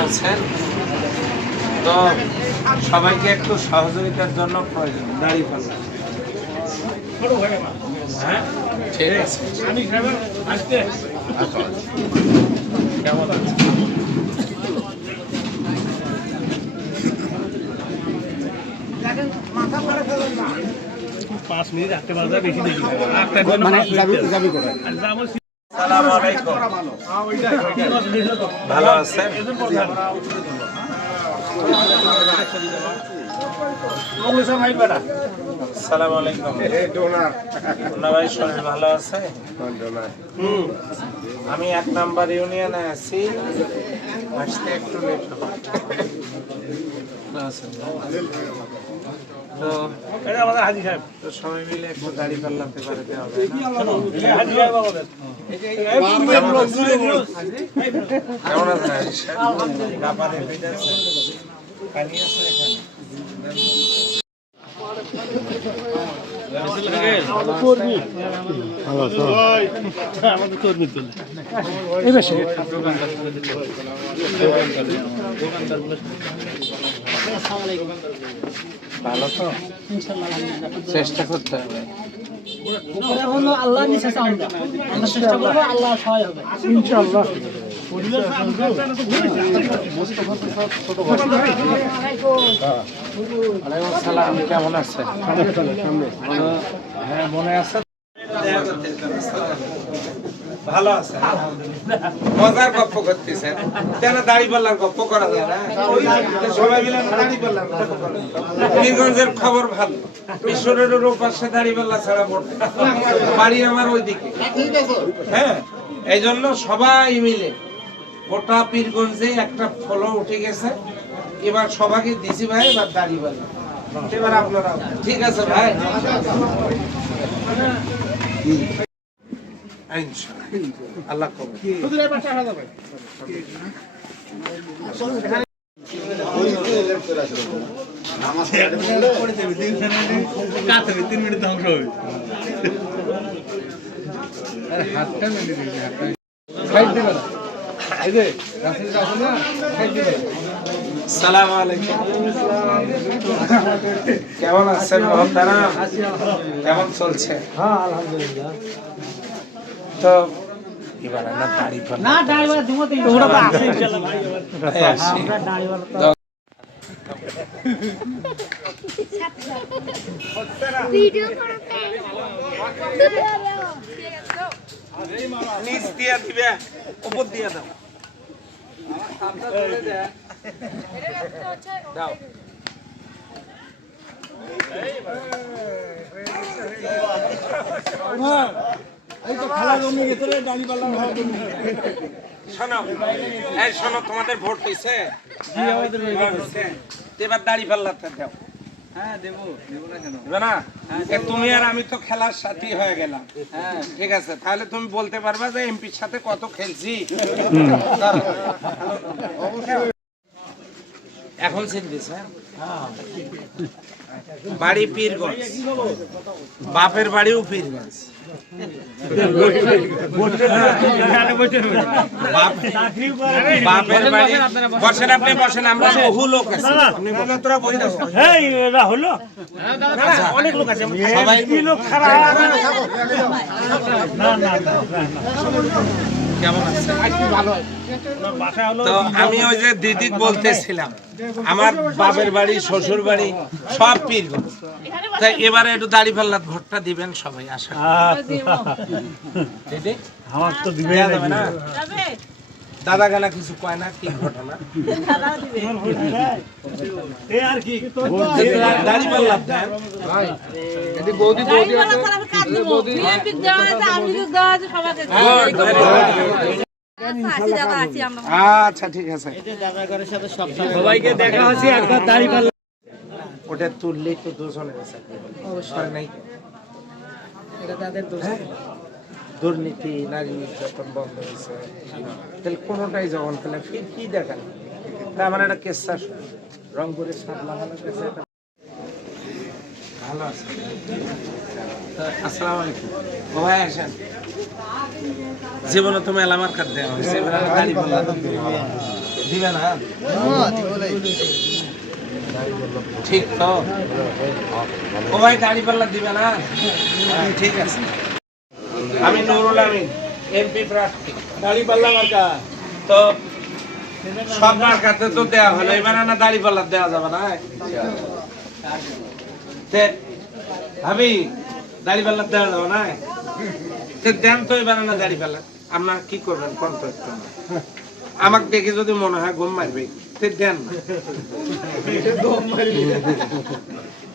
আছেন? তো সবাইকে একটু সহযোগিতার জন্য প্রয়োজন দাঁড়িয়ে পাল্লা। হ্যাঁ? ঠিক আছে। কেমন আছে ভালো আছেন? সালাম আলাইকুম। ভাই শরীর ভালো আছে? আমি এক নাম্বার ইউনিয়নে আছি। আসতে একটু লেট হবে। তো সবাই মিলে একটু গাড়ি পাল্লাতে পারতে হবে কেমন আছেন চেষ্টা করতে হবে। আল্লাহ নিচে আমরা চেষ্টা করব আল্লাহ সহায় হবে ওয়ালাইকুম আসসালাম কেমন আছেন? হ্যাঁ মনে আছে? ভালো আছে মজার গপ্প করতেছেন। কেন দাড়ি পাল্লার গপ্প করা যায় না সবাই মিলে দাড়ি পাল্লার পীরগঞ্জের খবর ভালো। ঈশ্বরের পাশে দাড়ি পাল্লা ছাড়া পড়তে বাড়ি আমার ওইদিকে। হ্যাঁ এই জন্য সবাই মিলে গোটা পীরগঞ্জে একটা ফলো উঠে গেছে। এবার সবাইকে দিছি ভাই এবার দাড়ি পাল্লা এবার আপনারা ঠিক আছে ভাই। ইনশাআল্লাহ। আল্লাহ তিন মিনিট ধ্বংস হবে সালাম আলাইকুম কেমন আছেন মহতারা কেমন চলছে হ্যাঁ আলহামদুলিল্লাহ তো না দাড়ি পাল্লা না ড্রাইভার দিব তো ওটা তো আছে ইনশাআল্লাহ ভাই এই আসি। আমরা ড্রাইভার তো ভিডিও নিচ দিয়া দিবে উপর দিয়া দাও। তোমাদের ভোট। এবার দাড়ি পাল্লাতে দাও। তুমি আর আমি তো খেলার সাথী হয়ে গেলাম। ঠিক আছে তাহলে তুমি বলতে পারবা যে এমপির সাথে কত খেলছি? এখন চিনবিস হ্যাঁ? বাড়ি পীরগঞ্জ। বাপের বাড়িও পীরগঞ্জ। বাপ- বাপের বাড়ি বসেন আপনি বসেন আমরা বহু লোক আছি। আপনি বসেন। তোরা বসে যাও। এই এটা হলো? অনেক লোক আছে। সবাই লোক খারাপ? না না না। কেমন আছে? তো আমি ওই যে দিদি বলতেছিলাম আমার বাপের বাড়ি শ্বশুর বাড়ি সব পীরগঞ্জ তাই এবারে একটু দাড়ি পাল্লাত ভোটটা দিবেন সবাই আশা দিদি? আমার তো দিবে না? দাদা গানা কিছু কয় না কি ঘটনা? এ আর কি? দাড়ি পাল্লা দেন। আচ্ছা ঠিক আছে সবাইকে দেখা হচ্ছে একবার ওটা তুললেই তো হয়ে গেছে অবশ্যই নাই এটা তাদের দোষ হ্যাঁ? দুর্নীতি নারী নির্যাতন বন্ধ হয়েছে তাহলে কোনোটাই যখন তাহলে ফির কি দেখান তা আমার একটা কেসা রংপুরের সাত লাগানো ভালো আছে আসসালামু জীবনে গাড়ি পাল্লা দিবে না? ঠিক তো? ও ভাই দাড়ি পাল্লা দিবে না? ঠিক আছে। আমি নুরুল আমিন, এমপি প্রার্থী। দাড়ি পাল্লা মার্কা তো সব মার্কাতে তো দেওয়া হলো। এবার না দাড়ি পাল্লা দেওয়া যাবে না। তে ভাবি দাড়ি পাল্লা দেওয়া যাবে না? তে দেন তো এবার না দাড়ি পাল্লা আপনার কি করবেন? কোন তো আমাকে দেখে যদি মনে হয় ঘুম মারবে তে দেন না।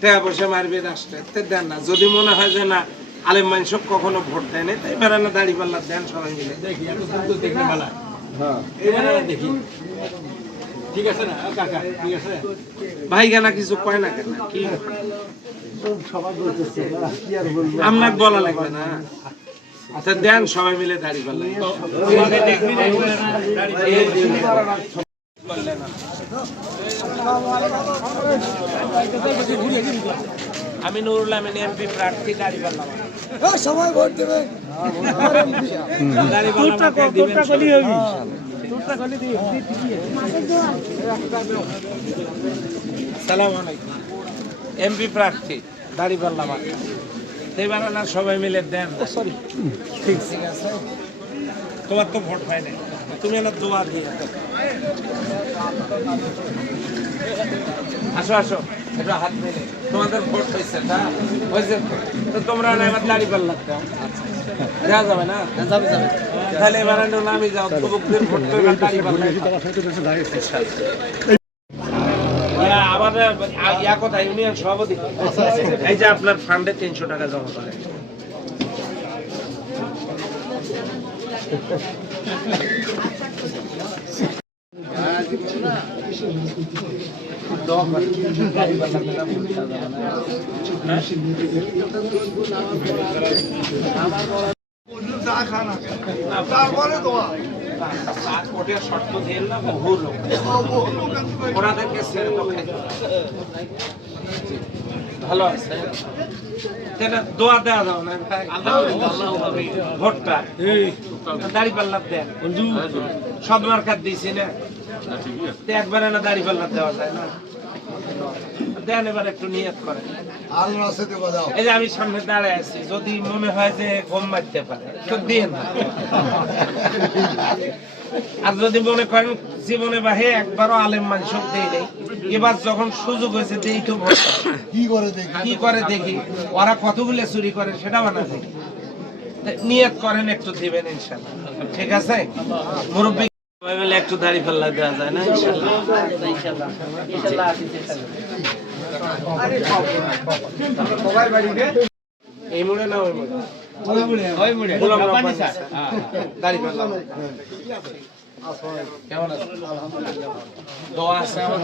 টাকা পয়সা মারবে রাষ্ট্রে তে দেন না। যদি মনে হয় যে না আলেম মানুষ কখনো ভোট দেয় না তাই বেড়া না দাড়ি পাল্লা দেন সবাই মিলে। দেখি এবারে দেখি। ঠিক আছে না? কাকা ঠিক আছে? ভাই কেনা কিছু কয় না কেন? কি? আপনার বলা লাগবে না। আচ্ছা দেন সবাই মিলে দাড়ি আমি নুরুল আমিন এমপি প্রার্থী দাড়ি পাল্লা দাড়ি পাল্লা দিবেন সালাম আলাইকুম এমপি প্রার্থী দাড়ি পাল্লা মার্কা দেবেন না সবাই মিলে দেন। সরি ঠিক ঠিক আছে। তোমার তো ভোট হয় নাই। তুমি এলা দোয়া দিয়ে। আসো আসো। এটা হাত মেলে। তোমাদের ভোট হয়েছে না হয়েছে তো? তোমরা না এবার দাড়ি দাও। দেওয়া যাবে না? যাবে যাবে। তাহলে এবার নামি যাও। তবুকদের ভোট তো এবার দাড়ি পাল্লা হ্যাঁ, আমাদের আ- ইয়া কথা ইউনিয়ন সভাপতি। এই যে আপনার ফান্ডে তিনশো টাকা জমা করে। ওটা শর্ত দিয়ে না বহু লোক ওনাদেরকে ছেড়ে তো ভালো আছে সেটা দোয়া দেওয়া যাও না ভোটটা দাড়ি পাল্লা দেন। সব মার্কার দিয়েছি না। একবারে না দাড়ি পাল্লা দেওয়া যায় না। দেন এবার একটু নিয়ত করেন। এই যে আমি সামনে দাঁড়ায় আছি যদি মনে হয় যে ঘুম মারতে পারে তো দিয়ে না। আর যদি মনে করেন জীবনে বাহে একবারও আলেম মানুষ দেই নেই। এবার যখন সুযোগ হয়েছে দেই তো কি করে দেখি? কি করে দেখি? ওরা কতগুলো চুরি করে সেটা বানা দেখি নিয়ত করেন একটু দিবেন ইনশাল্লাহ ঠিক আছে? মুরব্বী সবাই মিলে একটু দাড়ি পাল্লা দেওয়া যায় না? এই মুড়ে না ওই মুড়ে? ওই মুড়ে। দাড়ি কেমন আছে দোয়া আছে আমার।